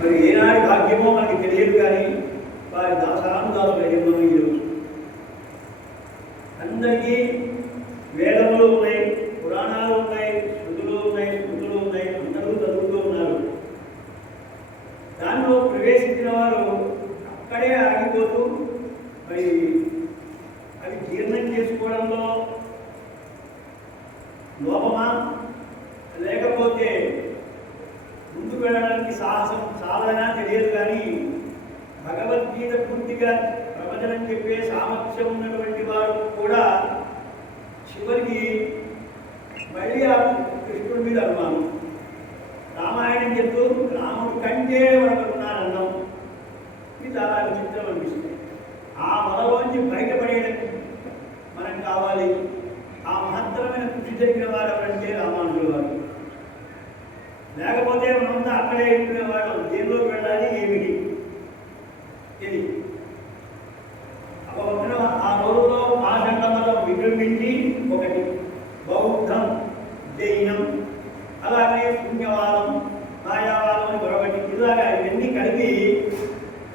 మరి ఏనాటి భాగ్యమో మనకి తెలియదు, కానీ వారి దాసానుదాసులు అయ్యమో ఈరోజు అందరికీ వేదములు ఉన్నాయి, పురాణాలు ఉన్నాయి, శృతులు ఉన్నాయి, స్మృతులు ఉన్నాయి, అందరూ చదువుతూ ఉన్నారు. దానిలో ప్రవేశించిన వారు అక్కడే ఆగిపోతూ మరి అది జీర్ణం చేసుకోవడంలో లోపమా, లేకపోతే ముందుకు వెళ్ళడానికి సాహసం చాలనా తెలియదు, కానీ భగవద్గీత పూర్తిగా ప్రవచనం చెప్పే సామర్థ్యం ఉన్నటువంటి వారు కూడా చివరికి మళ్ళీ ఆ కృష్ణుడి మీద అనుమానం. రామాయణం చెప్తూ రాముడు కంటే ఉన్నారన్నాం. ఇది చాలా విచిత్రం అనిపిస్తుంది. ఆ మొదలోంచి బయటపడేయడానికి మనకు కావాలి. ఆ మహత్తరమైన కృషి జరిగిన వారు ఎవరంటే రామానుజుల వారు. లేకపోతే మనంతా అక్కడే ఎన్నుకునేవాళ్ళం. దేనిలోకి వెళ్ళాలి, ఏమిటి ఇది. ఆ రోజులో ఆషండ మతం విజృంభించి ఒకటి, బౌద్ధం, జైనం, అలాగే శూన్యవాదం, మాయావాదం మరొకటి, ఇలాగా ఇవన్నీ కలిపి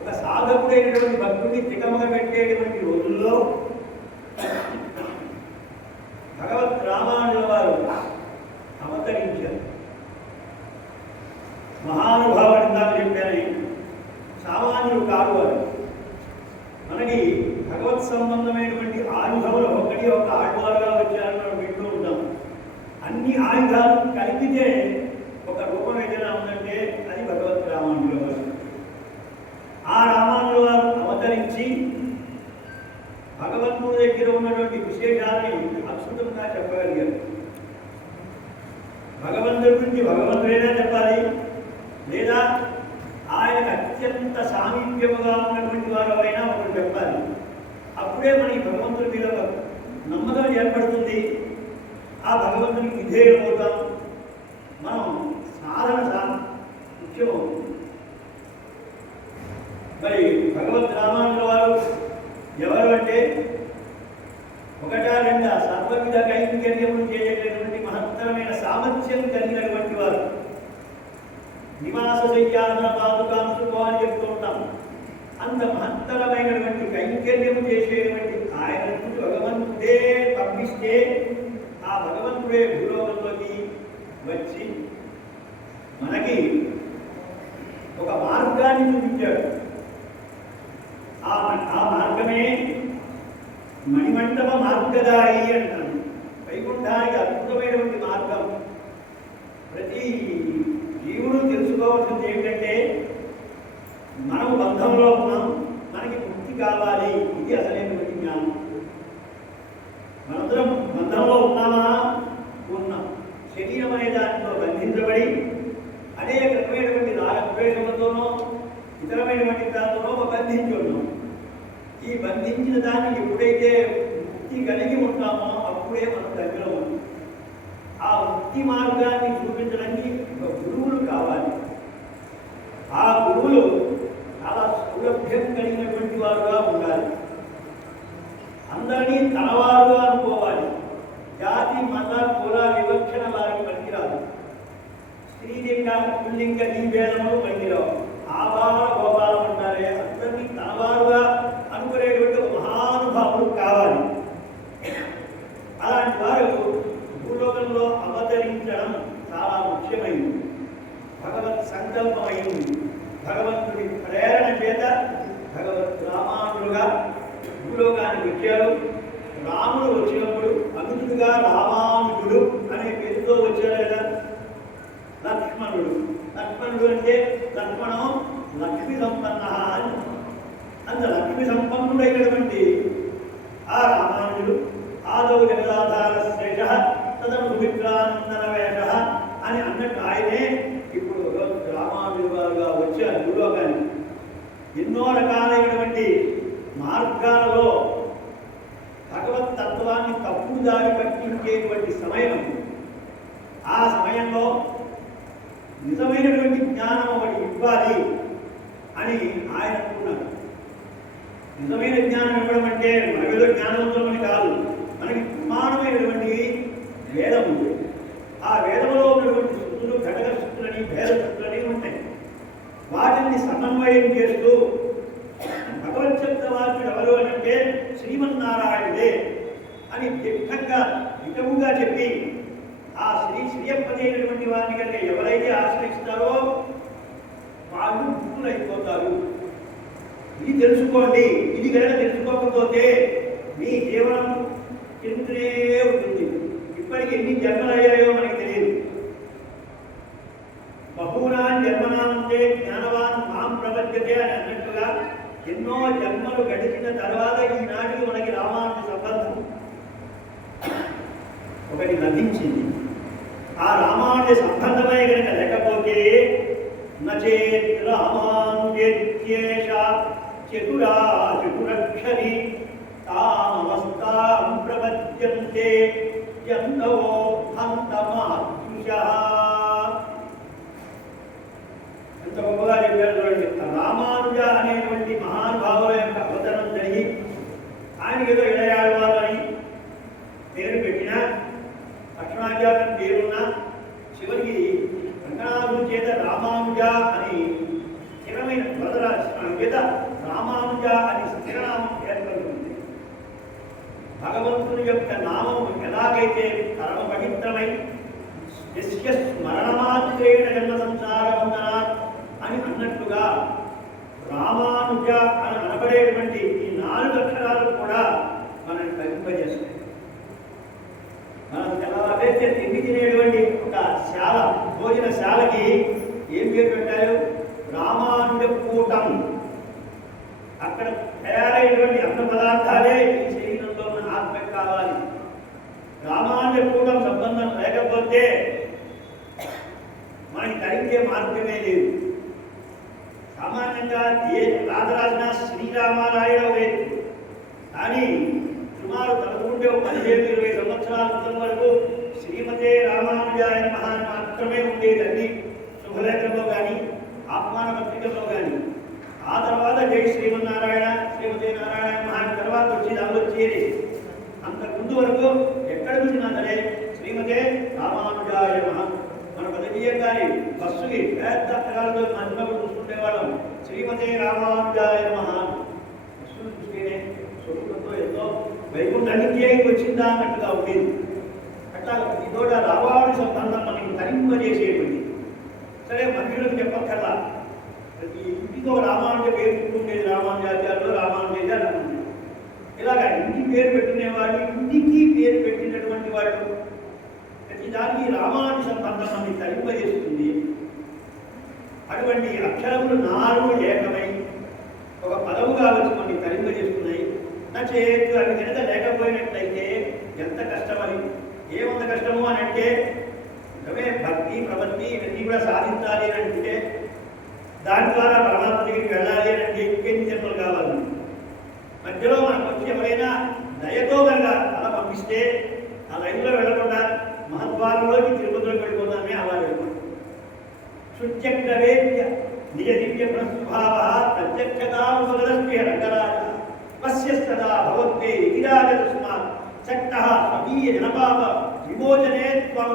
ఒక సాధకుడైనటువంటి భక్తుడిని తికమక పెట్టేటువంటి రోజుల్లో భగవత్ రామానుజుల వారు అవతరించారు. మహానుభావుడు ఇందాక చెప్పాను, సామాన్యుడు కాదు వారు. మనకి భగవత్ సంబంధమైనటువంటి ఆయుధములు ఒకటి ఒక ఆయుధాలుగా వచ్చారని మనం వింటూ ఉంటాం. అన్ని ఆయుధాలు కలిపితే ఒక రూపం ఏదైనా ఉందంటే అది భగవత్ రామానుజుల వారు. ఆ రామానుజుల వారు అవతరించి భగవంతుడి దగ్గర ఉన్నటువంటి విశేషాలని అద్భుతంగా చెప్పగలిగారు. భగవంతుడి గురించి భగవంతుడైనా చెప్పాలి, లేదా ఆయనకు అత్యంత సామీప్యముగా ఉన్నటువంటి వారు ఎవరైనా ఒకరు చెప్పాలి. అప్పుడే మనకి భగవంతుడి మీద నమ్మకం ఏర్పడుతుంది. ఆ భగవంతునికి విధేయులవుతాం. మనం సాధన ముఖ్యమవుతుంది. మరి భగవత్ రామానుజుల వారు ఎవరు అంటే ఒకటా రెండా సర్వవిధ కైంకర్యములు చేయగలిగినటువంటి మహత్తరమైన సామర్థ్యం కలిగినటువంటి వారు. నివాస శయ్యాసన పాదుకాంశుకో అని చెప్తూ ఉంటాం. అంత మహత్తరమైనటువంటి కైంకర్యము చేసేటువంటి ఆయన నుంచి భగవంతుడే పంపిస్తే ఆ భగవంతుడే భూలోకంలోకి వచ్చి మనకి ఒక మార్గాన్ని చూపించాడు. ఆ మార్గమే మణిమంటప మార్గదాయి అంటారు. వైకుంఠానికి అద్భుతమైనటువంటి మార్గం. ప్రతి జీవుడు తెలుసుకోవాల్సింది ఏంటంటే మనం బంధంలో ఉన్నాం, మనకి ముక్తి కావాలి. ఇది అసలైనటువంటి జ్ఞానం. మనందరం బంధంలో ఉన్నామా? ఉన్నాం. శరీరం అనే దాంట్లో బంధించబడి అనేక రకమైనటువంటి రాగద్వేషములతోనో ఇతరమైనటువంటి దాంతోనో బంధించి ఉన్నాం. ఈ బంధించిన దాన్ని ఎప్పుడైతే ముక్తి కలిగి ఉంటామో అప్పుడే మనం దగ్గర ఉన్నాం. ఆ ముక్తి మార్గాన్ని చూపించడానికి గురువులు కావాలి. ఆ గురువులు చాలా సౌలభ్యం కలిగినటువంటి వారుగా ఉండాలి. అందరినీ తనవారుగా అనుకోవాలి. జాతి మత కుల వివక్షణ వారికి పనికిరాదు. స్త్రీలింగ పుల్లింగ భేదములు పనికిరావు. ఆబాల గోపాలం అంటారే, అందరినీ తనవారుగా అనుకునేటువంటి మహానుభావులు కావాలి. అలాంటి వారు భూలోకంలో అవతరించడం చాలా ముఖ్యమైనది. భగవత్ సంకల్పమైంది. భగవంతుడి ప్రేరణ చేత భగవత్ రామానులుగా భూలోకానికి వచ్చారు. రాముడు వచ్చినప్పుడు అనుజుడుగా రామానుజుడు అనే పేరుతో వచ్చారు కదా. లక్ష్మణుడు అంటే లక్ష్మణం లక్ష్మీ సంపన్న అని. అంత లక్ష్మీ సంపన్నుడైనటువంటి ఆ రామానుజుడు ఆదౌ జగదాధార శ్రేష తదను సుమిత్రానందన వేష అని అన్నట్టు ఆయనే ఇప్పుడు రామానుజుల వారుగా వచ్చారు భూలోకానికి. ఎన్నో రకాలైనటువంటి మార్గాలలో భగవత్ తత్వాన్ని తప్పుడు దారి పట్టించేటువంటి సమయం. ఆ సమయంలో నిజమైనటువంటి జ్ఞానం ఒకటి ఇవ్వాలి అని ఆయన అనుకున్నారు. నిజమైన జ్ఞానం ఇవ్వడం అంటే మనలో జ్ఞానవంతులమని కాదు, మనకి ప్రమాణమైనటువంటి వేదం ఉంది. ఆ వేదంలో ఉన్నటువంటి శక్తులు ఘటక శక్తులని భేద శక్తులని ఉంటాయి. వాటిని అన్వయం చేస్తూ భగవత్ శబ్దవాక్యుడు ఎవరు అంటే శ్రీమన్నారాయణుడే అని దిట్టంగా నిజముగా చెప్పి ఆ శ్రీయప్పదైనటువంటి వారిని కనుక ఎవరైతే ఆశ్రయిస్తారో వాళ్ళు ముక్తులైపోతారు. ఇది తెలుసుకోండి. ఇది కనుక తెలుసుకోకపోతే మీ జీవనం చెందుతూనే ఉంటుంది. ఇప్పటికి ఎన్ని జన్మలు అయ్యాయో మనకి తెలియదు. బహూనాం జన్మనాంతే జ్ఞానవాన్ మాం ప్రపంచతే అని అన్నట్టుగా ఎన్నో జన్మలు గడిచిన తర్వాత ఈనాటికి మనకి రామానుజ సంబంధం ఒకటి లభించింది. ఆ రామానుజ సంబంధమే కనుక లేకపోతే నచేత్ రామానుజేత్యేష చతురా చతురక్షరి తామవస్థాం ప్రపద్యంతే జంతవో హంతమాదృశః. ఎంత గొప్పగా చెప్పారు చూడండి. రామానుజ అనేటువంటి మహానుభావుల యొక్క అవతరణం జరిగి ఆయనకి ఏదో ఇళయాడవారు అని పేరు పెట్టినా లక్ష్మణాచార్య పేరున్న చివరికి రంగనాథుడి చేత రామానుజ అని స్థిరమైన చేత రామానుజ అని స్థిరనామం ఏర్పడుతుంది. భగవంతుని యొక్క నామం ఎలాగైతే పరమ పవిత్రమై యస్య స్మరణమాత్రేణ జన్మ సంసార బంధనాత్ అని అన్నట్టుగా రామానుజ అని అనబడేటువంటి ఈ 4 అక్షరాలు కూడా మనల్ని తగ్గింపజేస్తాయి. మనం ఎలాగైతే తిండి తినేటువంటి ఒక శాల భోజనశాలకి ఏం పేరు పెట్టారు? రామానుజ కూటం. అక్కడ తయారైనటువంటి అన్న పదార్థాలే ఈ శరీరంలో మన ఆత్మకు కావాలి. రామానుజ కూటం సంబంధం లేకపోతే మనకి తరించే మార్గమే లేదు. సామాన్యంగా ఏ రాధరాజన శ్రీరామారాయణ వేరు, కానీ సుమారు తలుపుకుంటే 15-20 సంవత్సరాల క్రితం వరకు శ్రీమతే రామానుజాయ నమః మాత్రమే ఉండేది. అన్ని శుభలేఖలో కానీ ఆహ్వాన పత్రికల్లో కానీ. ఆ తర్వాత జై శ్రీమన్నారాయణ శ్రీమతే నారాయణ నమః తర్వాత వచ్చి దానిలో చేరి అంతకుముందు వరకు ఎక్కడ చూసినా సరే శ్రీమతే రామానుజాయ నమః. మన పదవీయం గారి బస్సుకి పెద్ద అక్షరాలతో మధ్యలో చూసుకునేవాళ్ళం శ్రీమతే రామానుజాయ నమః. బస్సులు చూస్తేనే స్వరూపంతో ఎంతో వైకుంఠానికి వచ్చిందా అన్నట్టుగా ఉండేది. అట్లా ఇదోడ రామానుజ సంబంధం మనకి తరింపజేసేటువంటి. సరే మందిరం చెప్పక్కర్లా, ప్రతి ఇంటితో రామానుజ పేరు పెట్టుకునేది. రామానుజాచార్యులు రామానుజాచార్య ఇలాగా ఇంటి పేరు పెట్టుకునే వాళ్ళు, ఇంటికి పేరు పెట్టినటువంటి వాళ్ళు ప్రతి దానికి రామానుజ సంబంధం మనకి తరింపజేస్తుంది. అటువంటి అక్షరములు 4 ఏకమై ఒక పదవుగా వచ్చి మనకి తరింపజేస్తున్నాయి. నా చేతి అవి కనుక లేకపోయినట్లయితే ఎంత కష్టమని, ఏమంత కష్టము అని అంటే అవే భక్తి ప్రపత్తి ఇవన్నీ కూడా సాధించాలి అని అంటే దాని ద్వారా పరమాత్మ దగ్గరికి వెళ్ళాలి అని అంటే ఇంకెన్ని జన్మలు కావాలి. మధ్యలో మనకు వచ్చి ఎవరైనా దయతో కనుక అలా పంపిస్తే ఆ లైన్లో వెళ్ళకుండా మహద్వారంలోకి తిరుపతిలోకి వెళ్ళిపోతామే అలా వెళ్ళిపోతాం. శుద్ధ్యవేద్య నిజ దివ్య స్వభావ ప్రత్యక్షతానుపగలస్య రంగరాజ పశ్యస్తదా భగవద్వే ఇరాజతస్మాత్ శక్తః స్వకీయ జనపాప విమోచనే త్వం.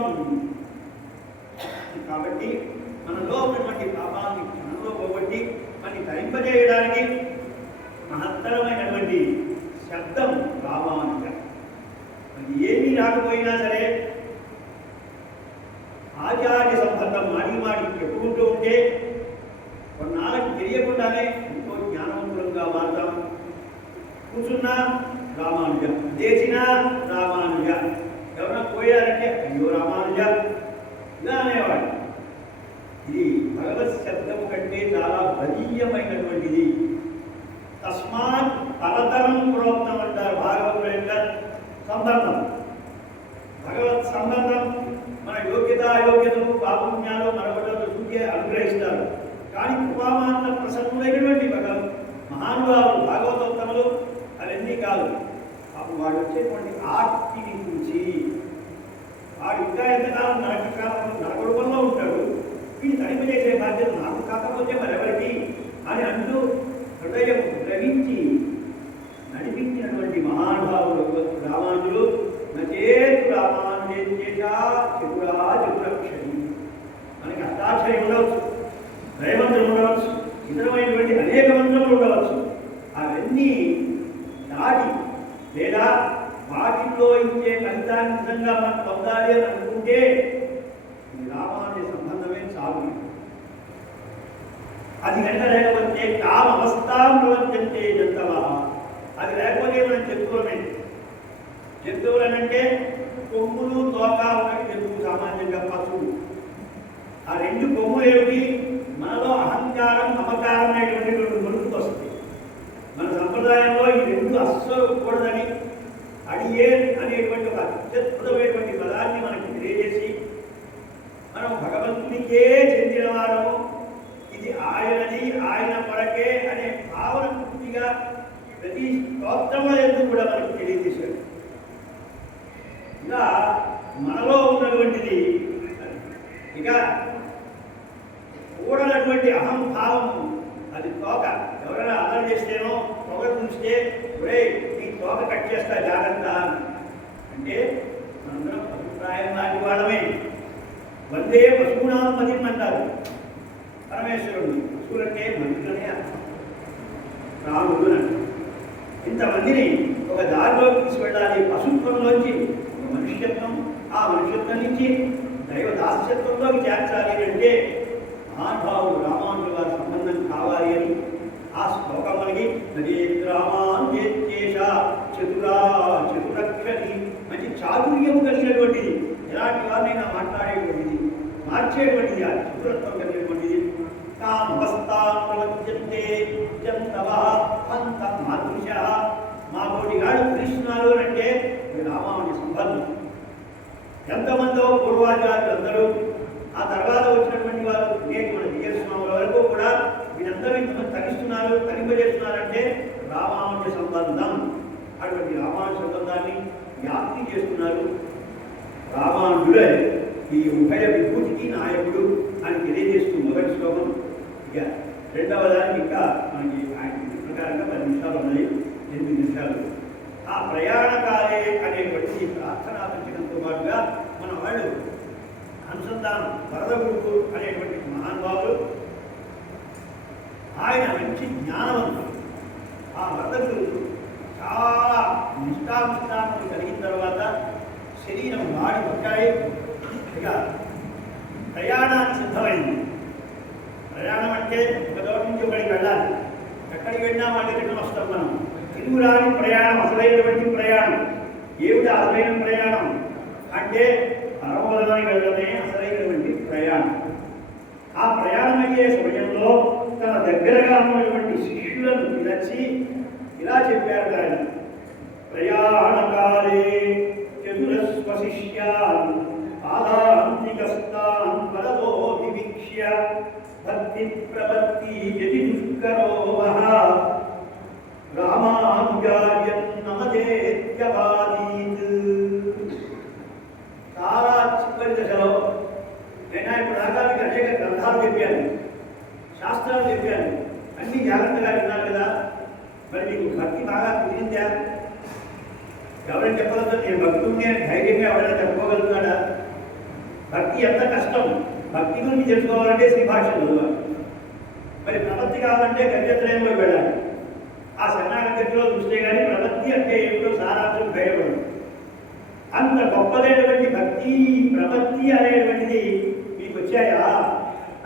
కాబట్టి మనలో ఉన్నటువంటి పాపాన్ని మనలో పోగొట్టి మనని తరింపజేయడానికి మహత్తరమైనటువంటి శబ్దం రామానుజ. అది ఏమీ రాకపోయినా సరే ఆచార్య సంబంధం మాటికి చెప్పుకుంటూ ఉంటే కొన్నాళ్ళకి తెలియకుండానే ఎంతో జ్ఞానవంతులంగా మారుతాం. కూర్చున్నా రామానుజ, లేచినా రామానుజ, ఎవరైనా పోయారంటే అయ్యో రామానుజ ఇలా అనేవాడు. ఇది భగవత్ శబ్దము కంటే చాలా బలీయమైనటువంటిది. తస్మాత్ పరతరం ప్రోక్తం అంటారు భాగవతుల యొక్క సంబంధం. భగవత్ సంబంధం మన యోగ్యత అయోగ్యతలు పాపుణ్యాలు మరొకటి చూసే అనుగ్రహిస్తారు. కానీ కృపామాత్ర ప్రసన్నులైనటువంటి మహానుభావులు భాగవతోత్తములు అవన్నీ కాదు. అప్పుడు వాడు వచ్చేటువంటి ఆర్తిని గురించి వాడు ఇంకా ఎంతకాలం నరకరూపంలో ఉంటాడు, వీడు తరింపజేసే బాధ్యత నాకు కాకపోతే మరెవరికి అని అంటూ హృదయం ద్రవించి నడిపించినటువంటి మహానుభావులు రామానుజులు. నచేతు రామానుజేత్యేషా చతురా చతురక్షరి. మనకి అష్టాక్షరి ఉండవచ్చు, దైవంతులు ఉండవచ్చు, ఇతరమైనటువంటి అనేక మంత్రములు ఉండవచ్చు. అవన్నీ దాటి లేదా వాటిల్లో ఇచ్చే ఫలితాన్ని నిజంగా మనం పొందాలి అని అనుకుంటే రామానుజ సంబంధమే చాలు. అది కనుక లేకపోతే కామ అవస్థాం ప్రవర్తంతే జంతవ. అది లేకపోతే మనం జంతువులనంటే కొమ్ములు తోక ఒకటి జంతువు, సామాన్యంగా పశువు. ఆ రెండు కొమ్ములు ఏమిటి? మనలో అహంకారం మమకారం అనేటువంటి రెండు మనుషులకు వస్తుంది. మన సంప్రదాయంలో ఈ రెండు అస్సలు కూడదని అడియే అనేటువంటి ఒక అత్యద్భుతమైనటువంటి పదాన్ని మనకి తెలియజేసి మనం భగవంతునికే చెందిన వారము, ఇది ఆయనది, ఆయన కొరకే అనే భావన పూర్తిగా ప్రతి స్తోత్రముల ఎందుకు కూడా మనకు తెలియజేశాడు. ఇలా మనలో ఉన్నటువంటిది ఇక కూడనటువంటి అహంభావము, అది తోక. ఎవరైనా అర్థం చేస్తేనో తోక చూస్తే ఒరే నీ తోక కట్ చేస్తా జాగ్రత్త అంటే మనందరం అభిప్రాయం లాంటి వాళ్ళమే. వందే పశువునాం పదిం అంటారు పరమేశ్వరుడు. పశువులంటే మనుషులనే అర్థం, రాముడు అంటారు. ఇంతమందిని ఒక దారిలోకి తీసుకెళ్ళాలి. పశుత్వంలోంచి ఒక మనుష్యత్వం, ఆ మనుష్యత్వం నుంచి దైవ దాస్యత్వంలోకి చేర్చాలి అంటే మహానుభావుడు రామానుజుల వారి సంబంధం కావాలి అని ఆ శ్లోకం మనకి రామాంజేశ చతురక్షరి, మంచి చాతుర్యం కలిగినటువంటిది, ఎలాంటి వారినైనా మాట్లాడేటువంటిది, మార్చేటువంటిది, ఆ చతురత్వం కలిగినటువంటిది. ప్రవర్తంతే జంతవ అంత మాదృశ. మా కోటిగాడు కృష్ణులు అంటే రామానుజ సంబంధం. ఎంతమందో పూర్వాచార్యులు అందరూ, ఆ తర్వాత వచ్చినటువంటి వారు నేటి మన దివ్యస్వాముల వరకు కూడా వీరందరూ ఇంతమంది తరిస్తున్నారు, తరింపజేస్తున్నారంటే రామానుజ సంబంధం. అటువంటి రామానుజ సంబంధాన్ని వ్యాప్తి చేస్తున్నారు. రామానుజుడే ఈ ఉభయ విభూతికి నాయకుడు అని తెలియజేస్తూ మొదటి శ్లోకం. ఇక రెండవ దానికి ఇంకా మనకి ఆయన ప్రకారంగా 10 నిమిషాలు ఉన్నాయి, 8 నిమిషాలు. ఆ ప్రయాణకాలే అనేటువంటి ప్రార్థనా పంచకంతో పాటుగా మన వాళ్ళు అనుసంధానం వరద గురువు అనేటువంటి మహానుభావులు, ఆయన మంచి జ్ఞానవంతుడు. ఆ వరద గురువు చాలా నిష్ఠానుష్ఠానం కలిగిన తర్వాత శరీరం వాడి పట్టాయి. ఇక ప్రయాణానికి సిద్ధమైంది. ప్రయాణం అంటే ఒక చోట నుంచి ఒకడికి వెళ్ళాలి. ఎక్కడికి వెళ్ళినా వాటి రిటర్న్ వస్తాం మనం. తిరుగురాని ప్రయాణం, అసలైనటువంటి ప్రయాణం. ఏమిటి అసలైన ప్రయాణం అంటే పరమపదానికి వెళ్ళడమే అసలైనటువంటి ప్రయాణం. ఆ ప్రయాణం అయ్యే సమయంలో తన దగ్గరగా ఉన్నటువంటి శిష్యులను పిలిచి ఇలా చెప్పారు ఆయన. ప్రయాణకాలే చతురస్వశిష్యాన్ పాదాంతికస్తాన్ వరదో వివీక్ష్య భక్తి ప్రపత్తి యది దుష్కరో వః రామానుజార్యం నమజేత్యవాదీత్. చాలా చివరి దశలో నేను ఇప్పుడు ఆగానికి అనేక గ్రంథాలు చెప్పాను, శాస్త్రాలు చెప్పాను, అన్ని జాగ్రత్తగా విన్నారు కదా. మరి మీకు భక్తి బాగా కుదిరిందా? ఎవరైనా చెప్పగలుగుతా నేను భక్తుడిని అని ధైర్యంగా ఎవరైనా చెప్పుకోగలుగుతాడా? భక్తి ఎంత కష్టం. భక్తి గురించి తెలుసుకోవాలంటే శ్రీభాష్యం చదవాలి. మరి ప్రపత్తి కావాలంటే గద్యత్రయంలో వెళ్ళాలి. ఆ శరణాగతిలో చూస్తే కానీ ప్రపత్తి అంటే ఏమిటో సారాంశం బయటపడదు. అంత గొప్పదైనటువంటి భక్తి ప్రపత్తి అనేటువంటిది మీకు వచ్చాయా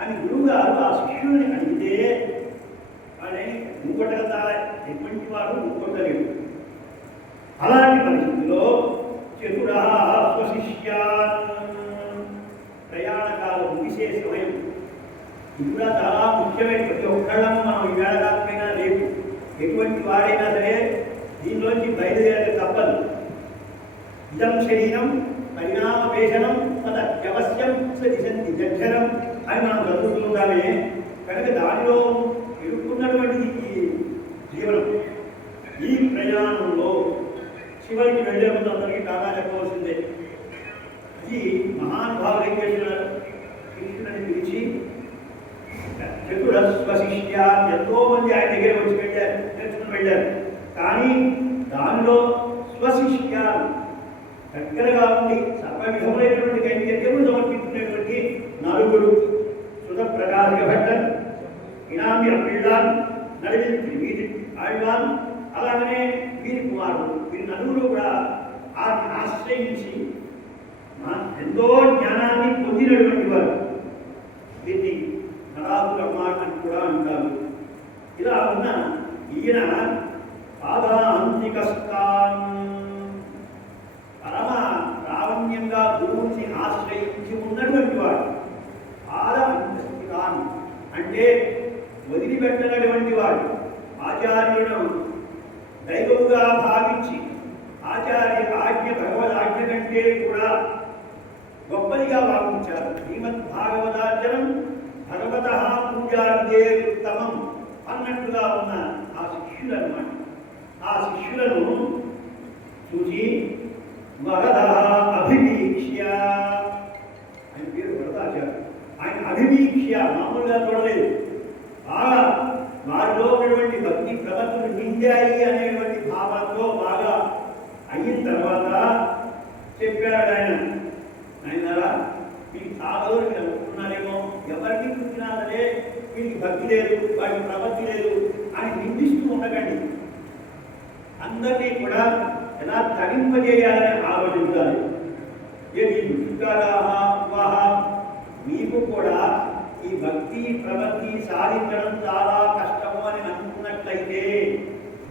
అని గురువు గారు ఆ శిష్యుల్ని అడిగితే అని ఇంకొట్టగల ఎటువంటి వాడు ఇంకొట్టలేడు. అలాంటి పరిస్థితిలో చతురా స్వశిష్యాన్ ప్రయాణకాలం ముగిసే సమయం. ఇది కూడా చాలా ముఖ్యమైన. ప్రతి ఒక్కళ్ళము మనం ఈవేళ కాకపోయినా రేపు ఎటువంటి వాడైనా సరే దీనిలోంచి బయలుదేరక తప్పదు. ఇదం శరీరం పరిణామవేశనం తదత్యవశ్యం సదిశంతి జఠరం అని మనం చదువుతుంటామే. కనుక దానిలో ఇరుక్కున్నటువంటిది ఈ జీవనం. ఈ ప్రయాణంలో చివరికి వెళ్ళే ముందు అందరికీ కాదా చెప్పవలసిందే. అది మహానుభావులు ఏం చేస్తున్నారు? కృష్ణుని పిలిచి చతురస్వశిష్య ఎంతో మంది ఆయన దగ్గర వచ్చి వెళ్ళారు, నేర్చుకుని వెళ్ళారు. కానీ దానిలో స్వశిష్యాలు దగ్గరగా ఉండి సర్వ విధములైనటువంటి కైంకర్యములు సమర్పించుకునేటువంటి 4 సుధ ప్రకాశ భట్టర్, ఇనామి అప్పిళ్ళాన్, నడివిల్ వీరి ఆళ్వాన్, అలాగనే వీరి కుమారుడు, వీరి నలుగురు కూడా ఆమెను ఆశ్రయించి ఎంతో జ్ఞానాన్ని పొందినటువంటి వారు. దీన్ని నరాధురమ్మ అని కూడా అంటారు. ఇలా ఉన్న ఈయన పాదాంతికస్థాన్ పరమ ప్రావణ్యంగా గురువుని ఆశ్రయించి ఉన్నటువంటి వాడు. పాదాంతికాన్ అంటే వదిలిపెట్టనటువంటి వాడు. ఆచార్యులను దైవముగా భావించి ఆచార్య ఆజ్ఞ భగవద్ ఆజ్ఞ కంటే కూడా గొప్పదిగా భావించారు. శ్రీమద్ భాగవతాచరం భగవత పూజార్దే ఉత్తమం అన్నట్టుగా ఉన్న ఆ శిష్యులు అన్నమాట. ఆ శిష్యులను చూసి వరద అభివీక్ష్య, ఆయన పేరు వరదాచార్య, ఆయన అభివీక్ష్య మామూలుగా చూడలేదు, బాగా వారిలో ఉన్నటువంటి భక్తి ప్రవర్తనలు నిండాయి అనేటువంటి భావంతో బాగా అయిన తర్వాత చెప్పాడు ఆయన. ఆయనరా మీకు చాలా అనుకుంటున్నారేమో, ఎవరికి చూసినా సరే వీరికి భక్తి లేదు, వాడికి ప్రవృత్తి లేదు అని నిందిస్తూ ఉండకండి. అందరినీ కూడా ఎలా తరింపజేయాలని ఆలోచించాలి. ఏది మీకు కూడా ఈ భక్తి ప్రవృత్తి సాధించడం చాలా కష్టము అని అనుకున్నట్లయితే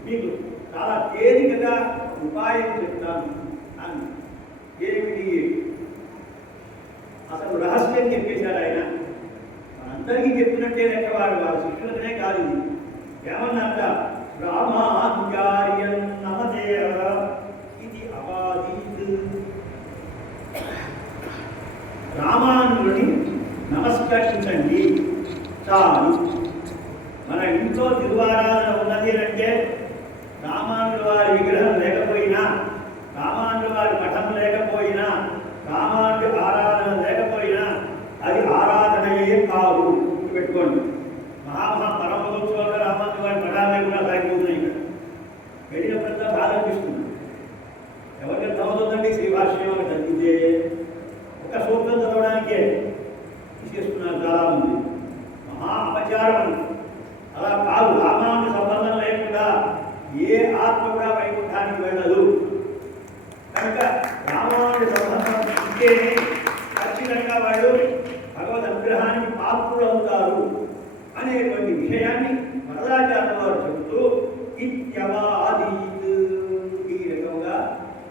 మీకు చాలా తేలికగా ఉపాయం చెప్తాను. ఏమిటి అసలు రహస్యం చెప్పేశాడు ఆయన. మనందరికీ చెప్పినట్టే లెక్క వారు శిష్యులనే కాదు. ఇది ఏమన్నాక రామాచార్యం నమదేవ ఇది అవాదీత్. రామానుని నమస్కరించండి చాలు. మన ఇంట్లో తిరువారాధన ఉన్నది అంటే రామానుల వారి విగ్రహం లేకపోయినా, రామానుల వారి పటం లేకపోయినా, రామానుడి ఆరాధన లేకపోయినా అది ఆరాధనయే కాదు. పెట్టుకోండి. పరమోత్సవాలు రామానుల వారి పటాలే కూడా సాగిపోతున్నాయి. ఇక్కడ వెళ్ళినప్పుడంతా బాధ అనిపిస్తుంది. ఎవరికి అర్థమవుతుందండి శ్రీభాష్యం అని తగ్గితే ఒక సూత్రం చదవడానికే తీసేస్తున్నారు చాలామంది. మహా అపచారం అని. అలా కాదు. రామానుడి సంబంధం లేకుండా ఏ ఆత్మ కూడా వైకుంఠానికి వెళ్ళదు. కనుక రామానుడి సంబంధం ఉంటేనే ఖచ్చితంగా వాళ్ళు భగవద్ అనుగ్రహానికి పాత్రులు అవుతారు అనేటువంటి విషయాన్ని వరదాచార్య వారు చెబుతూ ఇత్యవాదీత్ ఈ రకంగా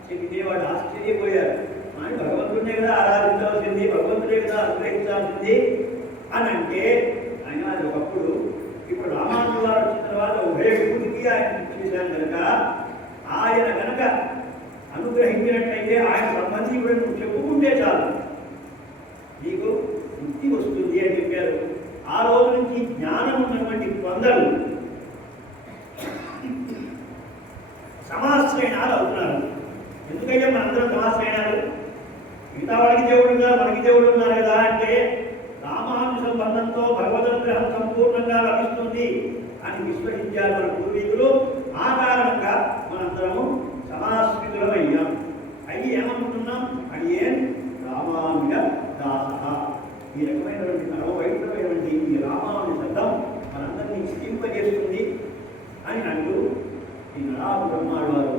చెబితే వాడు ఆశ్చర్యపోయారు. అని భగవంతుడే కదా ఆరాధించాల్సింది, భగవంతుడే కదా అనుగ్రహించాల్సింది అని అంటే ఆయన అది ఒకప్పుడు. ఇప్పుడు రామానుజుల వారు వచ్చిన తర్వాత ఉభయ విభూతికి ఆయన చేశాను కనుక ఆయన కనుక అనుగ్రహించినట్లయితే ఆయన సంబంధికుడు నువ్వు చెప్పుకుంటే చాలు నీకు బుద్ధి వస్తుంది అని చెప్పారు. ఆ రోజు నుంచి జ్ఞానం ఉన్నటువంటి కొందరు సమాశ్రయణాలు అవుతున్నారు. ఎందుకంటే మనందరం సమాశ్రయణాలు. మిగతా వాడికి దేవుడు ఉన్నారు, మనకి దేవుడు ఉన్నారు కదా అంటే రామానుజ సంబంధంతో భగవదనుగ్రహం సంపూర్ణంగా లభిస్తుంది అని విశ్వసించారు మన పూర్వీకులు. ఆ కారణంగా మనందరము సమాశ్రితులమయ్యాం. అయ్యి ఏమనుకుంటున్నాం? అయ్యేన్ రామానుజ దాస. ఈ రకమైనటువంటి పరమపవిత్రమైనటువంటి ఈ రామానుజ శబ్దం మనందరినీ స్థింపజేస్తుంది అని అంటూ ఈ నరాధ బ్రహ్మాడు వారు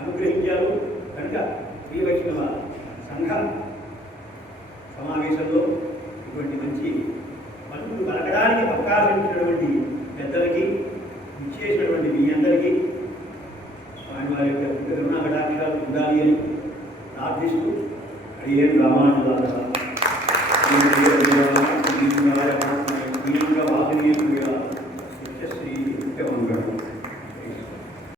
అనుగ్రహించారు. కనుక శ్రీ వైష్ణవ సంఘ సమావేశంలో ఇటువంటి మంచి పనులు కలగడానికి అవకాశం ఇచ్చినటువంటి పెద్దలకి, ఇచ్చేసినటువంటి మీ అందరికీ వారి యొక్క కరుణా కటాక్షాలు ఉండాలి అని ప్రార్థిస్తూ అడిగేరు రామానుజ